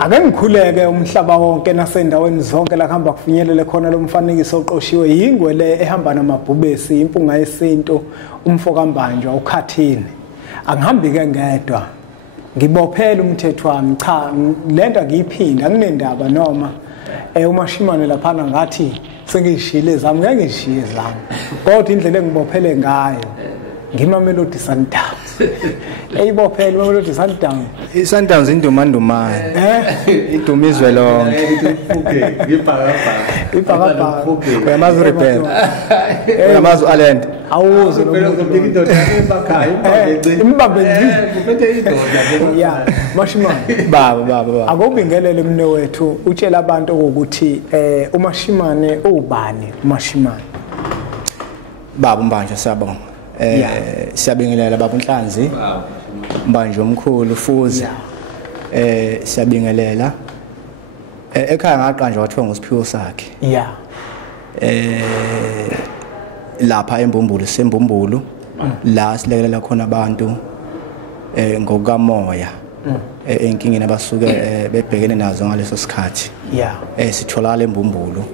ake ngikhuleke umhlaba wonke nasendaweni zonke la kuhamba kufinyelele khona lo mfanekiso oqoshiwe yingwe le ehamba namabhubesi impunga yesintu umfo kaMbanjwa ukhathini angihambi ke ngedwa ngibophela umthetho wami cha lento ngiyiphinda anginendaba noma umashimane laphana ngathi sengishile zami ngeke ngishiye zami kodwa indlela engibophele ngayo ngimamelodi Sundowns eyibophela imamelodi Sundowns iSundowns indumandumane idumizwe lonke ibhakabhaka uyamazi rebel uyamazi Alend awuzo imbambe ya mashimane baba akubingelele mne wethu utshela abantu ukuthi umashimane ubani umashimane baba Mbanjwa siyabonga siyabingelela baba uNhlanzi Mbanjwa omkhulu futhi siyabingelela ekhaya ngaqanjwa wathiwa ngosiphiwo sakhe lapha eMbumbulu sembumbulu la silekelela khona abantu ngokukamoya enkingeni abasuke bebhekene nazo ngaleso sikhathi sitholakala eMbumbulu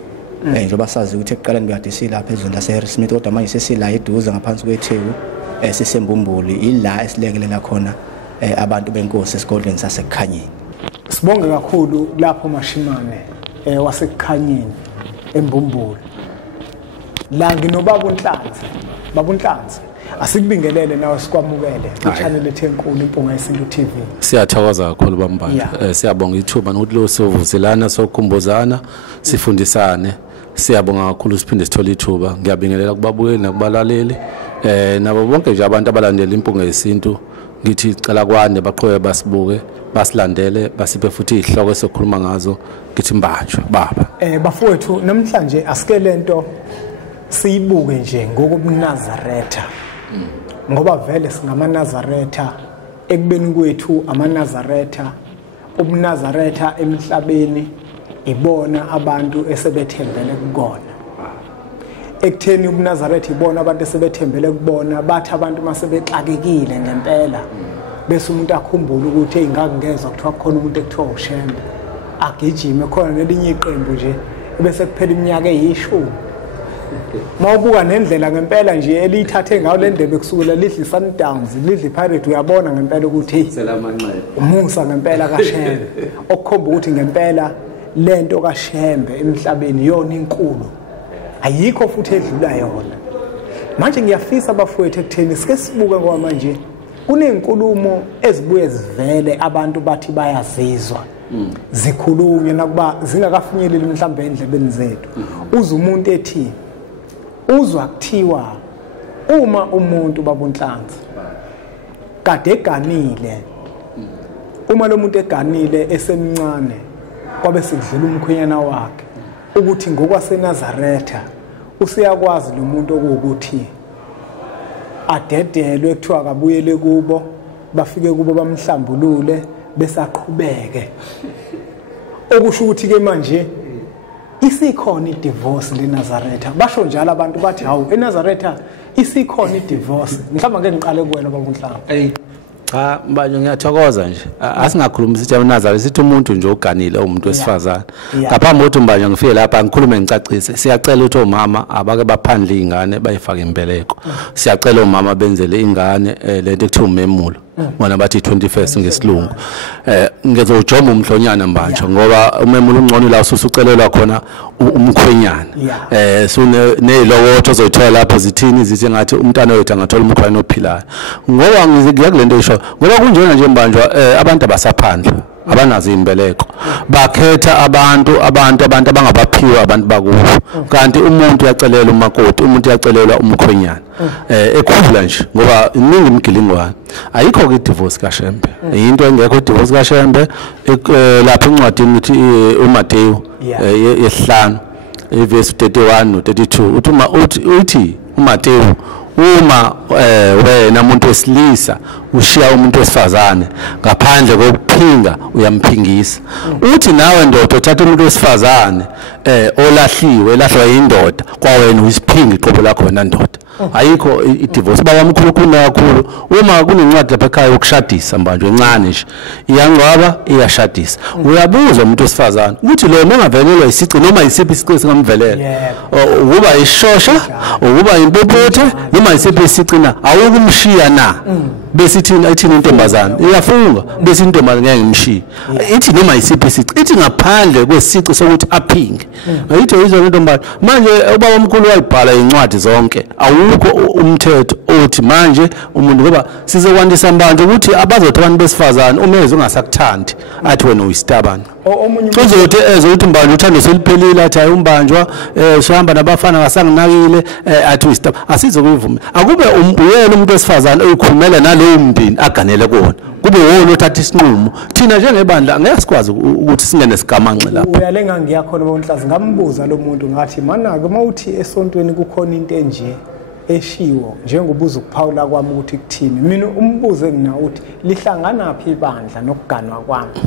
njengoba sazi ukuthi ekuqaleni bekade silapha ezweni laseHarrismith kodwa manje sesila eduze ngaphansi kwetheku sisembumbulu ila esilekelela khona abantu benkosi esigodlweni sasekukhanyeni. Sibonge kakhulu lapho mashimane wasekukhanyeni eMbumbulu la nginobaba uNhlanzi baba uNhlanzi asikubingelele nawe sikwamukele ku-channel ethenkulu impunga yesintu TV. Siyathokoza kakhulu bambanjwa siyabonga ithuba nokuthi lo sovuzelana sokukhumbuzana sifundisane siyabonga kakhulu siphinde sithole ithuba ngiyabingelela kubabukeli nakubalaleli nabo bonke nje abantu abalandela impunga yesintu ngithi cela kwande baqhoye basibuke basilandele basiphe futhi ihloko esokhuluma ngazo ngithi Mbanjwa baba bafowethu namhlanje asike lento siyibuke nje ngokubnazaretha ngoba vele singamaNazaretha ekubeni kwethu amaNazaretha ubnazaretha emhlabeni ibona abantu esebethembele kukona ekutheni ubnazaretha ibona abantu esebethembele kubona bathi abantu masebexakekile ngempela bese umuntu akhumbula ukuthi engakungezwa kuthiwa khona umuntu ekuthiwa uShembe agijime khona nelinye iqembu nje bese kuphela iminyaka eyishumi mawubuka nendlela ngempela nje elithathe ngayo le ndebe kusukela lidli Sundowns lidli Pirate uyabona ngempela ukuthi selamanxele umusa ngempela kaShembe okukhomba ukuthi ngempela lento kaShembe emhlabeni yona inkulu ayikho futhi edlula yona manje ngiyafisa abafowethu ekutheni sike sibuke ngoba manje kunezinkulumo ezibuye zivele abantu bathi bayazizwa zikhulunywe nakuba zingakafinyeleli mhlawumbe endlebeni zethu uza umuntu ethi uzwa kuthiwa uma umuntu baba uNhlanzi kade eganile uma lo muntu eganile esemncane kwabe sikudlula umkhwenyana wakhe ukuthi ngokwaseNazaretha usiyakwazi lo muntu okuwukuthi adedelwe kuthiwa akabuyele kubo bafike kubo bamhlambulule besaqhubeke okusho ukuthi ke manje isikhona idivorce leNazaretha basho njalo abantu bathi hawu eNazaretha isikhona idivorce mhlawumbe ngeke ngiqale kuwena baba uNhlanzi cha Mbanjwa ngiyathokoza nje asingakhuluma sithi uNazaretha sithi umuntu nje oganile umuntu wesifazana ngaphambi kokuthi Mbanjwa ngifike lapha ngikhulume ngicacise siyacela ukuthi omama abake baphandle ingane bayifake imbeleko siyacela omama benzele ingane lento ekuthiwa umemulo bona bathi 21st ngesilungu ngizojoma umhlonyana Mbanjwa ngoba umemulo ungcono la usucelelwa khona umkhwenyana nezilokotho ozoyithola lapho zithini zithi ngathi umntana wethu angathola umkhwenyana ophilayo ngoba ngiyakulento isho ngoba kunjena nje Mbanjwa abantu abasaphandle abanazo imbeleko bakhetha abantu abangabaphiwa abantu bakubo kanti umuntu uyacelela umakoti umuntu uyacelelwa umkhwenyana ekhula nje ngoba iningi imgilingwane ayikho ke divorce kaShembe into engekho divorce kaShembe lapha encwadini uthi uMateyu yesihlanu verse 31 no 32 uthi uMateyu uma wena umuntu wesilisa ushiya umuntu wesifazane ngaphandle kokuphinga uyamphingisa uthi nawe ndoda uthatha umuntu wesifazane olahliwe lahlwa indoda kwawena usiphinga iqobo lakho wena ndoda ayikho i-divorce baba mkhulu kakhulu uma kunencwadi lapha ekhaya yokushadisa manje encane nje iyangcwaba iyashadisa uyabuza umuntu wesifazane ukuthi lo mengavelelwa isici noma isiphi isici singamvelela ukuba ishosha ukuba impopothe noma isiphi isici na awukumshiya na bese ithini intombazana iyafunga bese intombazana ngeke imshiye ithi noma isiphi isici ithi ngaphandle kwesici sokuthi aphinge ayithi izona intombazana manje ubaba omkhulu wayibhala incwadi zonke awukho umthetho othi manje umuntu ngoba sizokwandisa manje ukuthi abazothi abantu besifazane umeze ungasakuthandi athi wena uyistabana uzothi ezothi mbanje uthando seliphelile athi hayi umbanjwa shamba nabafana ngasanginakile athi uyistabana asizokuvuma akube uyena umuntu wesifazane oyikhulumela nalowo mbini aganele kuona kube wona othatha isinqumo thina njengebandla angeke sikwazi ukuthi singene sigamanxe lapho uyalenga ngiyakhona bonhlazi ngambuza lo muntu ngathi mana-ke mawuthi esontweni kukhona into enje eshiwo njengobuza ukuphawula kwami ukuthi kuthini mina umbuzo enginawo uthi lihlangana phi ibandla nokuganwa kwami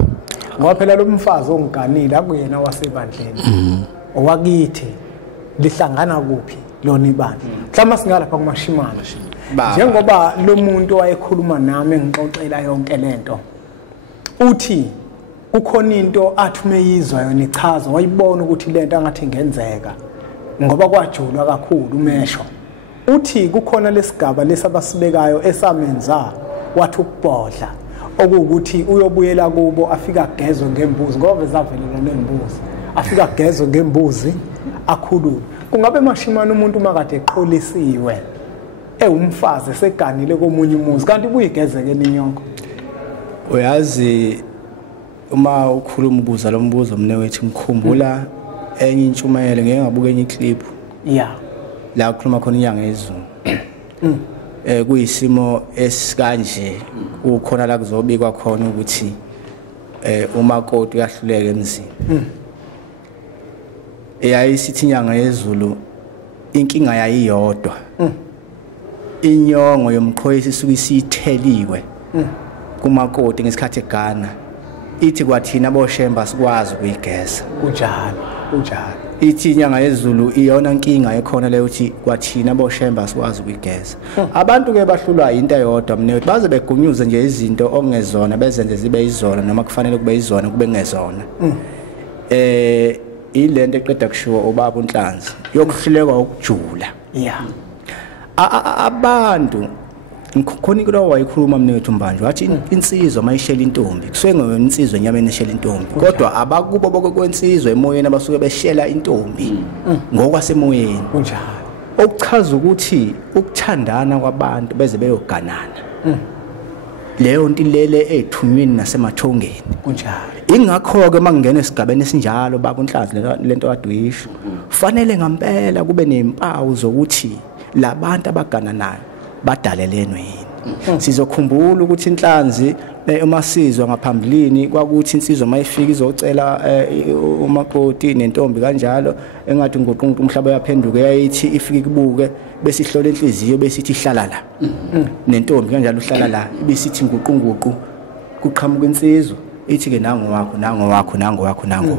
ngoba phela lo mfazi ongiganile akuyena wasebandleni owakithi lihlangana kuphi lona ibandla mhlawumbe singalapha kumashimana njengoba lo muntu owayekhuluma nami engixoxela yonke lento uthi kukhona into athi umeyizwa yona ichaza wayibona ukuthi lento angathi ingenzeka ngoba kwajulwa kakhulu umesho uthi kukhona lesigaba lesabasibekayo esamenza wathi ukubhodla okuwukuthi uyobuyela kubo afika agezwe ngembuzi ngoba bezavelela nembuzi afika agezwe ngembuzi akhulule kungabe mashimana umuntu makade eqolisiwe umfazi seganile komunye umuzi kanti kuyigezeke ninyongo uyazi uma ukhuluma ubuza lo mbuzo mne wethu ngikhumbula enye intshumayelo ngeke ngabuka enye iclip la ukhuluma khona inyanga yezulu kuyisimo esikanje ukhona la kuzobikwa khona ukuthi umakoti uyahluleka emzini eyayisithi inyanga yezulu inkinga yayiyodwa inyongo yomqhoyisi isuke isitheliwe kumakoti ngesikhathi eGhana ithi kwathina boshemba sikwazi ukuyigeza unjalo ithi inyanga yezulu iyona inkinga ekhona leyo uthi kwathina boshemba sikwazi ukuyigeza abantu ke bahlulwa into eyodwa mne baze begunyuze nje izinto okungezona bezenze zibe izona noma kufanele kube izona kube ngezona ilento eqeda kushiwo ubaba uNhlanzi yokuhlulekwa ukujula abantu ngikhona into wayikhuluma mnethu manje wathi insizwa mayishela intombi kusuke ngeyona insizwa enyameni eshela intombi kodwa abakubo bokwensizwa emoyeni abasuke beshela intombi ngokwasemoyeni kunjalo okuchaza ukuthi ukuthandana kwabantu beze beyoganana leyo nto lele ethunyweni nasemathongeni kunjalo ingakho ke mangingena esigabeni esinjalo baba uNhlanzi lento adwisho fanele ngempela kube nezimpawu zokuthi labantu abagananayo badalelene yini sizokhumbula ukuthi inhlanzi umasizwa ngaphambilini kwakuthi insizwa mayifika izocela umakoti nentombi kanjalo engathi nguqunqu umhlaba yaphenduka yayithi ifike kubuke bese ihlola enhliziyo bese ithi ihlala la nentombi kanjalo uhlala la bese nguqunguqu kuqhamuka insizwa ithi ke nango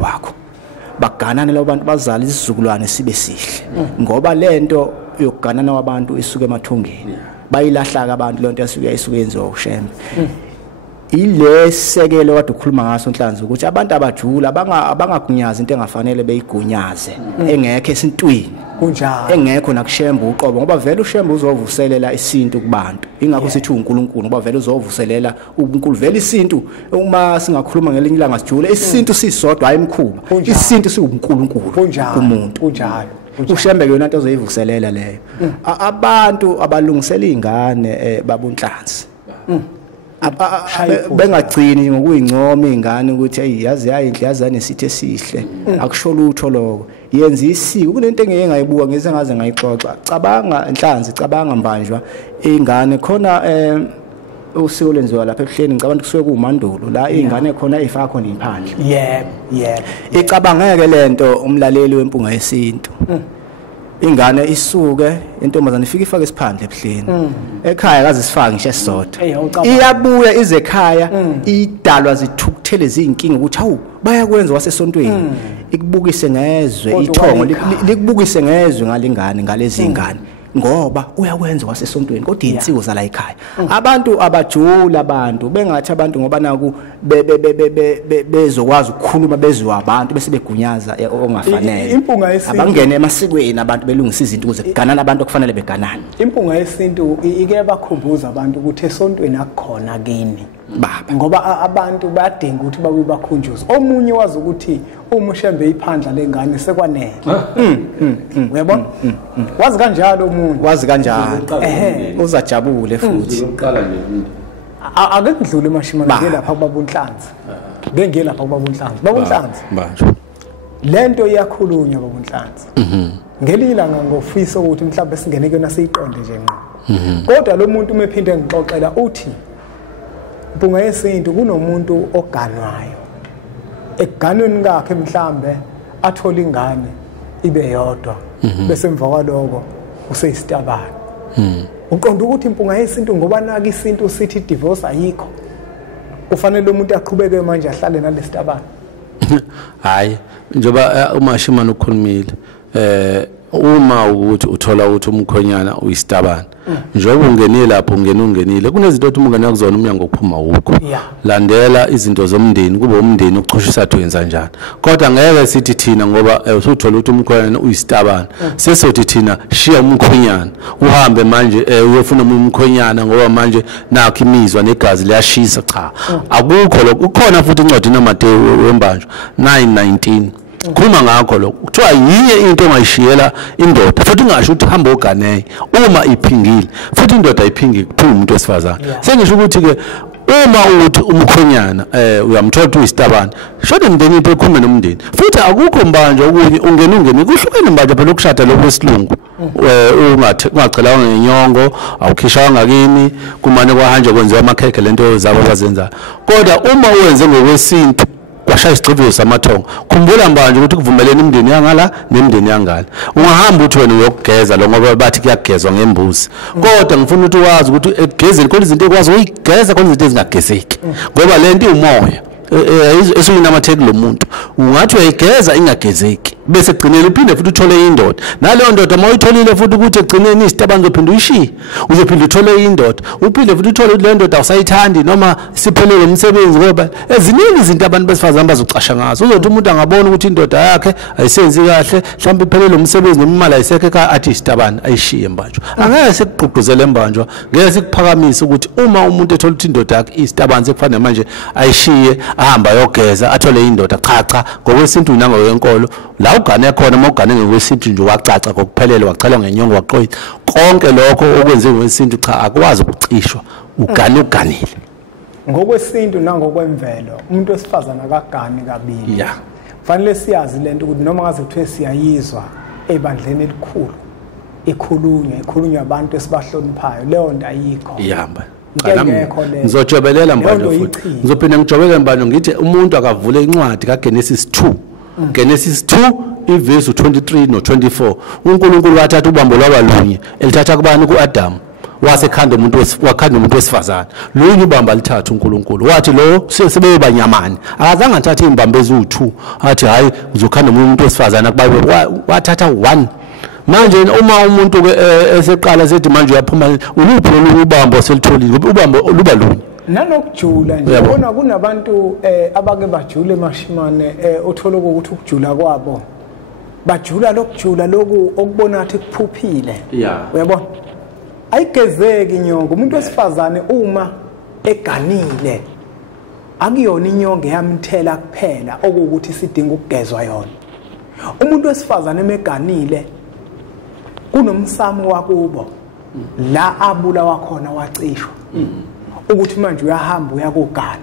wakho baganana labo bantu bazala isizukulwane sibe sihle ngoba lento yokuganana kwabantu isuke emathungeni bayilahlaka abantu lento isuke yenziwa ushembe ilesekelo kade ukhuluma ngaso Nhlanzi ukuthi abantu abajula abangagunyaza into engafanele beyigunyaze engekho esintwini kunjalo engekho nakushemba uqobo ngoba vele ushemba uzovuselela isintu kubantu ingakho sithi uNkulunkulu ngoba vele uzovuselela uNkulunkulu vele isintu uma singakhuluma ngelinye ilanga sijule isintu sisodwa ayimkhuba isintu siuNkulunkulu kumuntu kunjalo ushembe yona into ozoyivuselela leyo abantu abalungisela izingane babunhlanzi bengagcini ngokuyingcoma izingane ukuthi hey yazi yayinhle yazane sithi esihle akusho lutho lokho yenza isiko kunento engeke ngayibuka ngeze ngaze ngayixoxa cabanga Nhlanzi cabanga mbanjwa izingane khona usiko lenziwa lapha ebuhleni ngicabanga kusuke kuumandulo la izingane khona ezifaka khona imphandle icabangeke lento umlaleli wempunga yesintu ingane isuke intombazana ifika ifake isiphandle ebuhleni ekhaya akazi sifaka ngisho esisodwa iyabuya ize ekhaya idalwa zithukuthele izinkinga ukuthi hawu bayakwenza wasesontweni ikubukise ngezwe ithongo likubukise ngezwe ngalengane ngalezi ingane ngoba uyakwenza kwasesontweni kodwa insiko zala ekhaya abantu abajula abantu bengathi abantu ngoba naku bezokwazi ukukhuluma bezwe abantu bese begunyaza ongafanele abangene emasikweni abantu belungisa izinto ukuze kuganana abantu okufanele beganane. Impunga yesintu ike bakhumbuza abantu ukuthi esontweni akukhona kini baba ngoba abantu bayadinga ukuthi babe bakhunjuzwe. Omunye wazi ukuthi uma ushembe iphandla lengane sekwanele. Uyabona? Wazi kanjalo umuntu. Wazi kanjalo. Uzajabule futhi. Uqala nje. Ake ngidlule emashimana ngelapha kubabuNhlanzi. Ngelapha kubabuNhlanzi. BabuNhlanzi. Manje. Lento iyakhulunywa babuNhlanzi. Ngelilanga ngofisa ukuthi mhlawumbe singene kuyona siyiqonde nje ngqo. Kodwa lo muntu umephinde ngixoxela uthi impunga yesintu kunomuntu oganwayo. Eganweni kakhe mhlambe athola ingane ibe yodwa bese emva kwaloko useyisitabana. Uqonda ukuthi impunga yesintu ngoba naka isintu sithi divorce ayikho. Kufanele umuntu aqhubeke manje ahlale nalesitabana. Hayi njoba umashimana ukhulumile uma ukuthi uthola ukuthi umkhonyana uyisitabana njengoba ungenile lapho ungenile kunezinto othi ungena kuzona umnyango okuphuma ukho landela izinto zomndeni kube umndeni ukuchushisa twenza njani kodwa ngeke sithi thina ngoba usuthola ukuthi umkhonyana uyisitabana sesothi thina shiya umkhonyana uhambe manje uyofuna umkhonyana ngoba manje nakho imizwa negazi liyashisa cha akukho lokho ukhona futhi incwadi naMateyu wembanjwa 9:19 khuluma ngakho lokho kuthiwa yinye into ongayishiyela indoda futhi ungasho ukuthi hamba oganeye uma iphingile futhi indoda ayiphingi kuphuma umuntu wesifazana sengisho ukuthi ke uma uthi umkhonyana uyamthola uyisitabana shoda umndeni ekhulume nomndeni futhi akukho mbanjwa okunye ungene kuhlukene mbanjwa phela ukushada lokwesilungu ungacela ngenyongo awukhishwa ngakini kumane kwahanje kwenziwa amakhekhe lento zabo abazenza kodwa uma uwenze ngokwesintu kwashaya isicivio samathongo khumbula manje ukuthi kuvumelene imndeni yangala nemndeni yangala ungahamba uthi wena uyokugeza lo ngoba bathi kuyagezwa ngembuzi kodwa ngifuna ukuthi wazi ukuthi egezeni khona izinto ekwazi uyigeza khona izinto ezingagezeki ngoba lento umoya esuyinamatheki lo muntu ungathi uyayigeza ingagezeki bese egcinele uphinde futhi uthole indoda naleyo ndoda mawuyitholile futhi ukuthi egcineni isitabana uzophinda uyishiye uzophinda uthole indoda uphinde futhi uthole le ndoda usayithandi noma siphelele umsebenzi ngoba eziningi izinto abantu besifazana bazocasha ngazo uzothi umuntu angabona ukuthi indoda yakhe ayisenzi kahle mhlawumbe iphelele umsebenzi nemali ayisekho ekhaya athi isitabana ayishiye mbanjwa angeke sekugqugquzele mbanjwa ngeke sikuphakamise ukuthi uma umuntu ethola ukuthi indoda yakhe isitabana sekufanele manje ayishiye ahamba yogeza athole indoda cha ngokwesintu nangoyenkolo la ugane khona mawugane ngokwesintu nje wacaca kokuphelele wacela ngenyongo waqoyita konke lokho okwenziwe ngokwesintu cha akwazi ukucishwa uganile ngokwesintu nangokwemvelo umuntu wesifazana akagani kabili kufanele siyazi lento ukuthi noma ngaze kuthiwe siyayizwa ebandleni elikhulu ikhulunywa abantu esibahloniphayo leyo nto ayikho ihamba ngizojobelela mbanjwa futhi ngizophinda ngijobeke mbanjwa ngithi umuntu akavule incwadi kaGenesis 2 Genesis 2 iverse 23 no24 uNkulunkulu wathatha ubambo lwabalunye elithatha kubani kuAdam wasekhanda umuntu wesifazana lunye ubamba lithatha uNkulunkulu wathi lo sebe banyamani akazange athathe imbambo ezu2 athi hayi uzokhanda umuntu wesifazana kuba wathatha 1 manje uma umuntu ke eseqala sethi manje uyaphuma uluphi ubambo selitholile ubambo luba lunye nanokujula nje ubona kunabantu abake bajule emashimane uthola ukuthi ukujula kwabo bajula lokujula loku okubona ukuthi kuphuphile uyabona ayigezeki inyongo umuntu wesifazane uma eganile akuyona inyongo yamthela kuphela okuwukuthi sidinga ukugezwa yona umuntu wesifazane emeganile kunomsamo wakubo la abula wakhona wacishwa ukuthi manje uyahamba uyakugana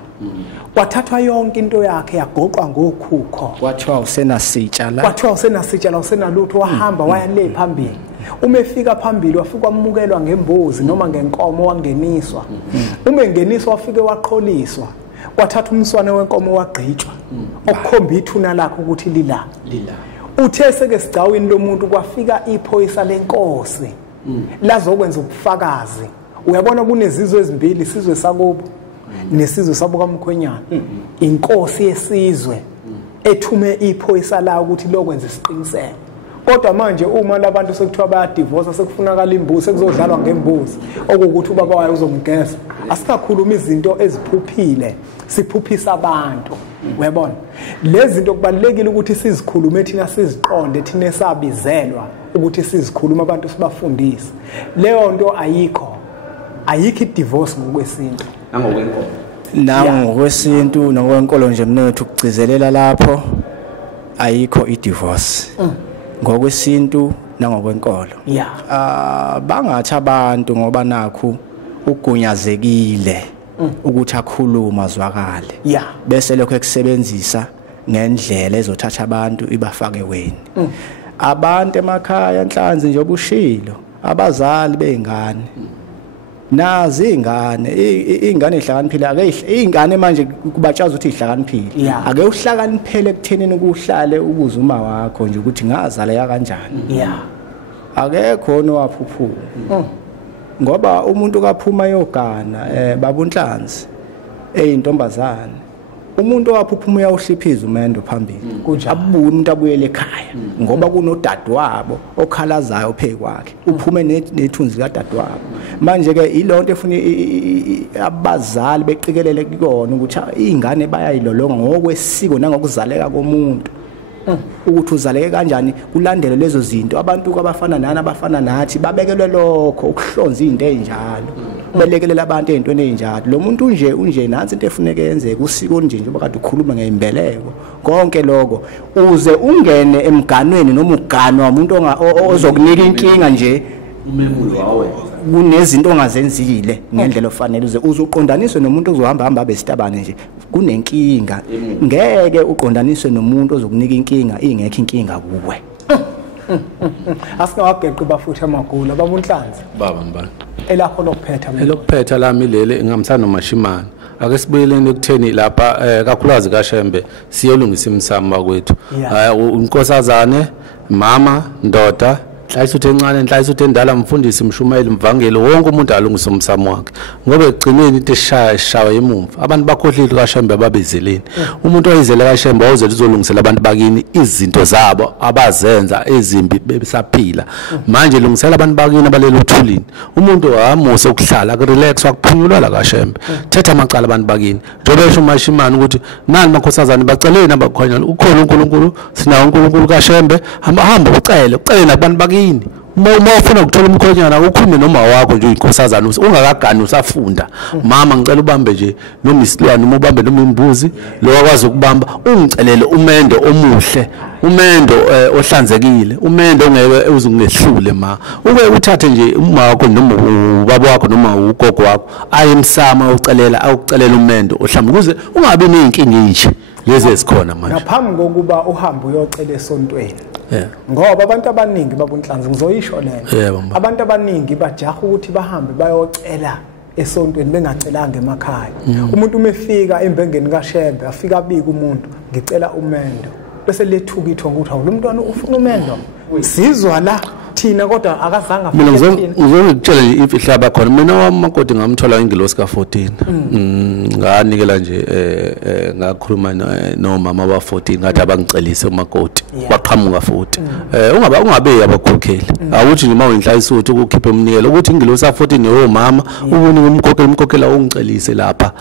kwathathwa yonke into yakhe yagoqwa ngokhukho kwathiwa usenasitsha la usenalutho wahamba waya le phambili uma efika phambili wafika wamukelwa ngembuzi noma ngenkomo wangeniswa uma engeniswa wafike waqholiswa kwathatha umswane wenkomo wagqitshwa okukhomba ithuna lakhe ukuthi lila uthe seke sigcawini lomuntu kwafika iphoyisa lenkosi lazokwenza ubufakazi uyabona kunezizwe ezimbili isizwe sakubo nesizwe sabo kaMkhwenyana inkosi yesizwe ethume iphoyisa la ukuthi lokwenza isiqiniseko kodwa manje uma labantu sekuthiwa bayadivorce sekufunakala imbuzi sekuzodlalwa ngembuzi okuwukuthi ubaba wayo uzomgeza asikakhuluma izinto eziphuphile siphuphisa abantu uyabona lezi zinto kubalekile ukuthi sizikhulume thina siziqonde thina esabizelwa ukuthi sizikhuluma abantu sibafundise leyo nto ayikho idivorce ngokwesintu nangokwesintu nokwenkolo nje mnethu ukugcizelela lapho ayikho idivorce ngokwesintu nangokwenkolo bangathi abantu ngoba nakho ugunyazekile ukuthi akhuluma azwakale bese lokho ekusebenzisa ngendlela ezothatha abantu ibafake weni abantu emakhaya enhlanzi nje obushilo abazali beingane nazi ingane ihlakaniphile ake ingane manje kubatshaza ukuthi ihlakaniphile ake uhlakaniphele ekuthenini ukuhlale ukuze uma wakho nje ukuthi ngazala ya kanjani akekho nowaphuphuma ngoba umuntu kaphuma yogana babunhlanzi eyintombazane umuntu owaphuphuma uyawuhliphiza umendo phambili abuye umuntu abuyele ekhaya ngoba kunodadewabo okhalazayo phe kwakhe uphume nethunzi kadadewabo manje ke ilonto efuna abazali beqikelele kuyona ukuthi izingane bayayilolonga ngokwesiko nangokuzaleka komuntu ukuthi uzaleke kanjani kulandele lezo zinto abantu abafana nani abafana nathi babekelwe lokho ukuhlonza izinto ezinjalo belekelela abantu ezintweni ezinjalo lo muntu unje nansi into efuneka yenzeke usiko nje njengoba kade ukhuluma ngeimbeleko konke lokho uze ungene emganweni noma uganwa umuntu ozokunika inkinga nje umemulo wawe kunezinto ongazenzile ngendlela ofanele uze uqondaniswe nomuntu ozohamba abesitabane nje kunenkinga ngeke uqondaniswe nomuntu ozokunika inkinga ingekho inkinga kuwe asinawageqa bafutha amagula babunhlanzi baba mbani elakho lokuphetha lami lele ngamsana nomashimana ake sibuyeleni ekutheni lapha kakhulukazi kaShembe siyolungisa imsamo kwethu unkosazane mama ndoda Hlayisa uthe encane hlayisa uthe endala mfundisi mshumayeli mvangeli wonke umuntu alungisa umsamo wakhe ngoba egcineni into eshawa emumva abantu bakhohlile kaShembe ababezeleni umuntu oyizele kaShembe awuzele uzolungisela abantu bakini izinto zabo abazenza ezimbi besaphila manje lungisela abantu bakini abalela uthulini umuntu amusa ukuhlala akurelax wakuphunyulwa la kaShembe thetha amacala abantu bakini njengoba esho umashimana ukuthi nani makhosazana baceleni abakhonyana ukhona uNkulunkulu sinawo uNkulunkulu kaShembe hamba ucele nabantu bakini uma ufuna ukuthola umkhonyana ukhulume noma wakho nje inkosazana ungakagani usafunda mama ngicela ubambe nje noma isilwane uma ubambe noma imbuzi lo wakwazi ukubamba ungicelele umendo omuhle umendo ohlanzekile umendo ongeke uzingehlule ma ube uthathe nje uma wakho noma ubaba wakho noma ugogo wakho ayemsama ukucelela umendo ohlamba ukuze ungabi nezinkinga nje lezi ezikhona manje ngaphambi kokuba uhambe uyocela esontweni ngoba abantu abaningi babunhlanzi ngizoyisho lento abantu abaningi bajaha ukuthi bahambe bayocela esontweni bengacelanga emakhaya umuntu umefika embengeni kaShembe afika abika umuntu ngicela umendo bese lethuka ithonga ukuthi awulo mntwana ufuna umendo sizwa la thina kodwa akazange mina ngizokutshela nje imfihlaba khona mina wamakoti ngamthola ingilosi ka14 nganikela nje ngakhuluma nomama wa14 ngathi abangicelise umakoti baqhamuka futhi ungabe abakhokheli awuthi nje mawinhlayisa uthi ukukhipha umnikelo ukuthi ingilosi ka14 yomama ubunike umkhokhela ungicelise lapha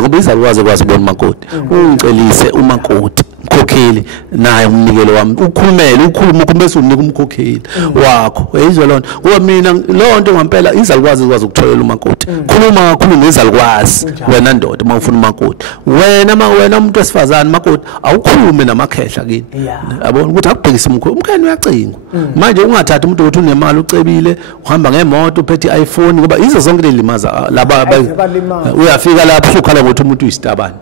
ngoba izalukwazi kwazibona umakoti ungicelise umakoti mkhokheli naye umnikelo wami ukhulume bese unika umkhokheli wakho uyizwa lona ngoba mina lo nto ngempela izalukwazi ikwazi ukutholela umakoti khuluma kakhulu ngezalukwazi wena ndoda mawufuna umakoti wena umuntu wesifazane makoti awukhulume namakhehla kini yabona ukuthi akubhekisa umkheni uyacingwa manje ungathathi umuntu othi unemali ucebile uhamba ngemoto uphethe iPhone ngoba izo zonke lelimaza laba uyafika lapho usukhala ngokuthi umuntu uyisitabane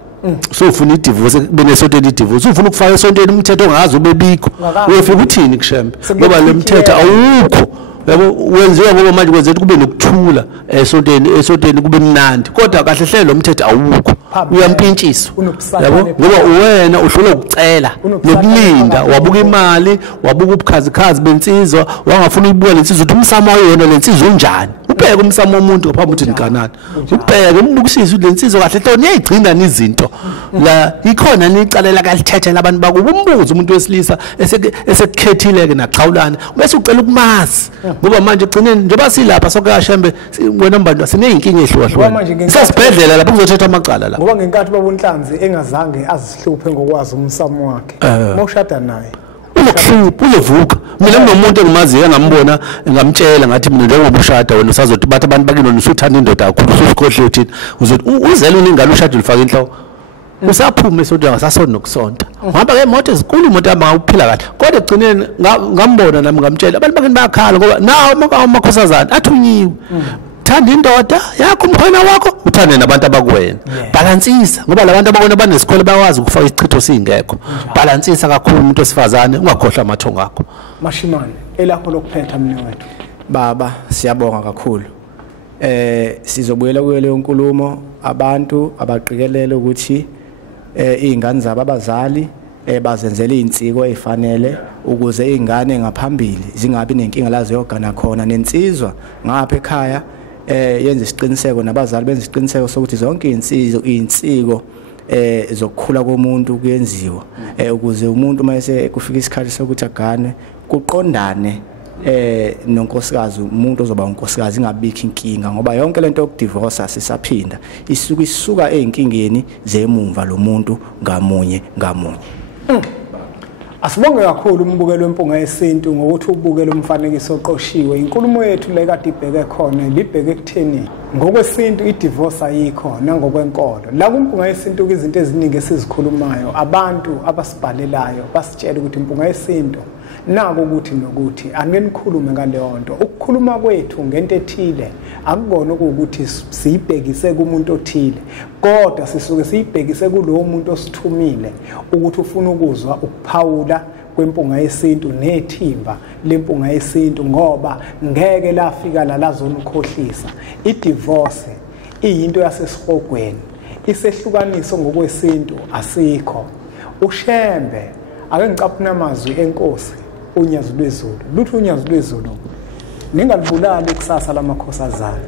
so ufuna idivorce benesontweni idivorce ufuna ukufaka esontweni umthetho ongazi ubebikho uyafika uthini kuShembe ngoba le mthetho awukho yabo wenziwa ngoba manje kwenza ukuthi kube nokuthula esontweni kube mnandi kodwa kahle hle lo mthetho awukho uyampintshiswa yabo ngoba wena uhlula ukucela nokulinda wabuka imali wabuka ubukhazikhazi bensizwa wangafuna uyibuka lensizwa ukuthi umsamo wayona lensizwa unjani ubheke umsamo womuntu ngaphambi ukuthi niganana ubheke umbukisise lensizwa kahle hloni yayigcina nizinto la ikhona nicalela kalithethe labantu bakuba umbuzo umuntu wesilisa esekukhethile ke naxhawulana bese ucela ukumazi ngoba manje ugcineni njengoba silapha sokashembe wena mbantu sineyinkinga ehlukahlukene sasibhedlela lapho kuzothetha amacala la ngoba ngenkathi babonhlanzi engazange azihluphe ngokwazi umsamo wakhe mawushada naye uzokuhlupha uzovuka mina nginomuntu engimaziyo ngambona ngamtshela ngathi mina njengoba ushada wena usazothi bathi abantu bakini usuthanda indoda kakhulu ususikhohle uthini uzothi uzele uningalo ushada ulifaka inhloko usaphuma esothi ngasasona nokusonta ngihamba ngemoto ezinkulu imoto yami ngawuphila kahle kodwa egcineni ngambona nami ngamtshela abantu bakini bayakhala ngoba nawo amakhosazana athunyiwe thanda indoda yakho umkhwena wakho uthande nabantu abakuwena balansisa ngoba labantu abakona banesikole bayawazi ukufaka isichitho singekho balansisa kakhulu umuntu wesifazane ungakhohlwa amathongo akho Mashimane elapho lokuphetha mina wethu baba siyabonga kakhulu sizobuyela kuyo leyo nkulumo abantu abaqikelele ukuthi izingane zabo abazali bazenzele insiko ezifanele ukuze izingane ngaphambili zingabi nenkinga la ziyogana khona nensizwa ngapha ekhaya yenza isiqiniseko nabazali benza isiqiniseko sokuthi zonke insiko zokukhula komuntu kuyenziwa ukuze umuntu mayese kufika isikhathi sokuthi agane kuqondane nonkosikazi umuntu ozoba unkosikazi ingabikho inkinga ngoba yonke lento yokudivorce sisaphinda isuka ezinkingeni zemumva lo muntu ngamunye Asibonge kakhulu umbukelo wempunga yesintu ngokuthi ubukele umfanekiso oqoshiwe inkulumo yethu le kade ibheke khona libheke ekutheni ngokwesintu idivorce ayikho nangokwenkolo la kumpunga yesintu izinto eziningi esizikhulumayo abantu abasibhalelayo basitshela ukuthi impunga yesintu nako ukuthi nokuthi angenikhulume ngaleyo nto ukukhuluma kwethu ngento ethile akubona ukuthi siyibhekise kumuntu othile kodwa sisuke siyibhekise kulowo muntu osithumile ukuthi ufuna ukuzwa ukuphawula kwempunga yesintu nethimba lempunga yesintu ngoba ngeke lafika la lazonukhohlisa idivorce iyinto yasesihogweni isehlukaniso ngokwesintu asikho ushembe ake ngicaphuna amazwi enkosi unyazo lwezulu luthi unyazo lwezulu ningalibulali kusasa lamakhosazana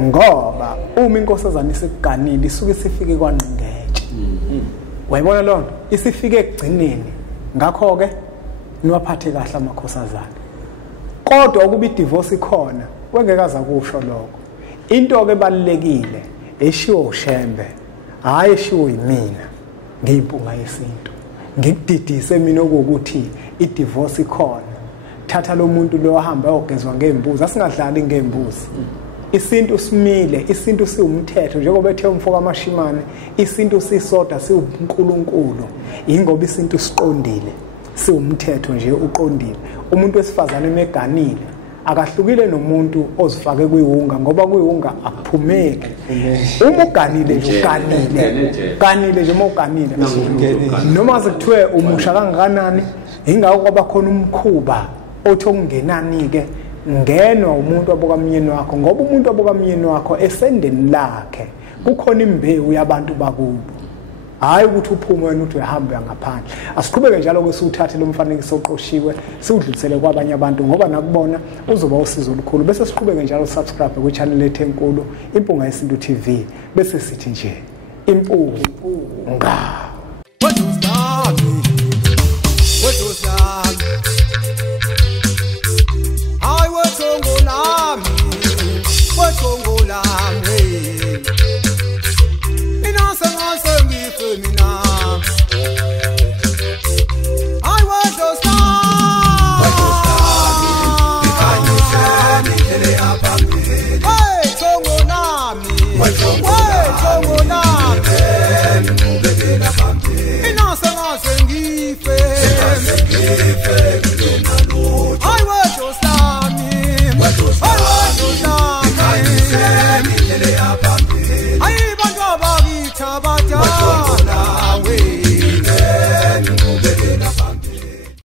ngoba uma inkosazana isikuganile isuke sifike kwanqingetshe wayibona lo nto isifike ekugcineni ngakho ke niwaphathe kahle amakhosazana kodwa ukuba idivorce ikhona wengekaza kusho lokho into ke balekile eshiwo ushembe hayi eshiwo yimina ngiyimpunga yesintu ngikudidise mina ukuthi idivorce ikhona thatha lo muntu lo ohamba ayogezwa ngembuzi asingadlali ngembuzi isintu simile isintu siwumthetho njengoba ethe umfoko amashimane isintu sisoda siwuNkulunkulu ingoba isintu siqondile siwumthetho nje uqondile umuntu wesifazane meganile akahlukile nomuntu ozifake kwiwunga ngoba kwiwunga akuphumeki uma uganile nje uganile nje mawuganile noma sekuthiwe umusha kangakanani ingakho kwaba khona umkhuba othi okungenani ke ngenwa umuntu abukamnyeni wakho ngoba umuntu abukamnyeni wakho esendeni lakhe kukhona imbewu yabantu bakubo hayi ukuthi uphume wena uthi uyahamba ngaphandle asiqhubeke njalo kwesuthathe lo mfanekiso oqoshiwe siudlulisele kwabanye abantu ngoba nakubona uzoba usizo olukhulu bese siqhubeke njalo subscribe ku channel lethu enkulu Impunga Yesintu TV bese sithi nje impunga Inasa ngase ngife